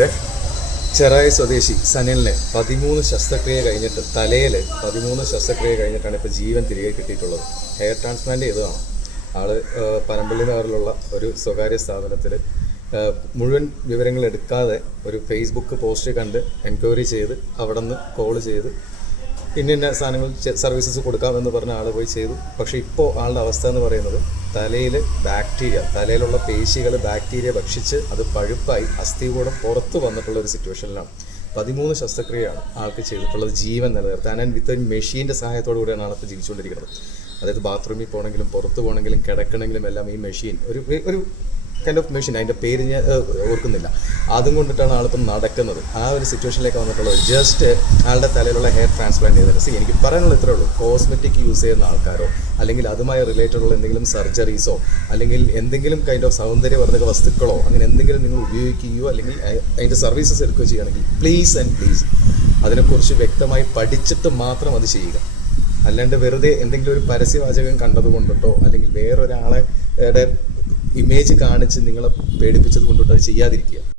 ഇവിടെ ചെറായ സ്വദേശി സനിലിനെ 13 ശസ്ത്രക്രിയ കഴിഞ്ഞിട്ട് തലയിൽ 13 ശസ്ത്രക്രിയ കഴിഞ്ഞിട്ടാണ് ഇപ്പോൾ ജീവൻ തിരികെ കിട്ടിയിട്ടുള്ളത്. ഹെയർ ട്രാൻസ്പ്ലാന്റ് ചെയ്തതാണ്. ആള് പനമ്പള്ളി നഗറിലുള്ള ഒരു സ്വകാര്യ സ്ഥാപനത്തിൽ മുഴുവൻ വിവരങ്ങൾ എടുക്കാതെ ഒരു ഫേസ്ബുക്ക് പോസ്റ്റ് കണ്ട് എൻക്വയറി ചെയ്ത് അവിടെ നിന്ന് കോൾ ചെയ്ത് ഇന്ന സാധനങ്ങൾ സർവീസസ് കൊടുക്കാമെന്ന് പറഞ്ഞ ആൾ പോയി ചെയ്തു. പക്ഷേ ഇപ്പോൾ ആളുടെ അവസ്ഥ എന്ന് പറയുന്നത് തലയിൽ ബാക്ടീരിയ, തലയിലുള്ള പേശികൾ ബാക്ടീരിയ ഭക്ഷിച്ച് അത് പഴുപ്പായി അസ്ഥികൂടം പുറത്ത് വന്നിട്ടുള്ള ഒരു സിറ്റുവേഷനിലാണ്. 13 ശസ്ത്രക്രിയയാണ് ആൾക്ക് ചെയ്തിട്ടുള്ളത് ജീവൻ നിലനിർത്താൻ. ആൻഡ് വിത്ത് മെഷീൻ്റെ സഹായത്തോടു കൂടിയാണ് ആളിപ്പോൾ ജീവിച്ചുകൊണ്ടിരിക്കുന്നത്. അതായത് ബാത്റൂമിൽ പോകണമെങ്കിലും പുറത്ത് പോകണമെങ്കിലും കിടക്കണമെങ്കിലും എല്ലാം ഈ മെഷീൻ ഒരു കൈൻഡ് ഓഫ് മെഷീൻ, അതിൻ്റെ പേര് ഞാൻ ഓർക്കുന്നില്ല, അതും കൊണ്ടിട്ടാണ് ആളിപ്പം നടക്കുന്നത്. ആ ഒരു സിറ്റുവേഷനിലേക്ക് വന്നിട്ടുള്ളത്. ജസ്റ്റ് ആളുടെ തലയിലുള്ള ഹെയർ ട്രാൻസ്പ്ലാന്റ് ചെയ്തിട്ട് എനിക്ക് പറയാനുള്ള ഇത്രേ ഉള്ളൂ. കോസ്മെറ്റിക് യൂസ് ചെയ്യുന്ന ആൾക്കാരോ അല്ലെങ്കിൽ അതുമായി റിലേറ്റഡ് ഉള്ള എന്തെങ്കിലും സർജറീസോ അല്ലെങ്കിൽ എന്തെങ്കിലും കൈൻഡ് ഓഫ് സൗന്ദര്യവർദ്ധക വസ്തുക്കളോ അങ്ങനെ എന്തെങ്കിലും നിങ്ങൾ ഉപയോഗിക്കുകയോ അല്ലെങ്കിൽ അതിൻ്റെ സർവീസസ് എടുക്കുകയോ ചെയ്യുകയാണെങ്കിൽ പ്ലീസ് ആൻഡ് പ്ലീസ് അതിനെക്കുറിച്ച് വ്യക്തമായി പഠിച്ചിട്ട് മാത്രം അത് ചെയ്യുക. അല്ലാണ്ട് വെറുതെ എന്തെങ്കിലും ഒരു പരസ്യവാചകം കണ്ടതുകൊണ്ടിട്ടോ അല്ലെങ്കിൽ വേറൊരാളുടെ ഇമേജ് കാണിച്ച് നിങ്ങളെ പേടിപ്പിച്ചത് കൊണ്ടിട്ടോ അത് ചെയ്യാതിരിക്കുക.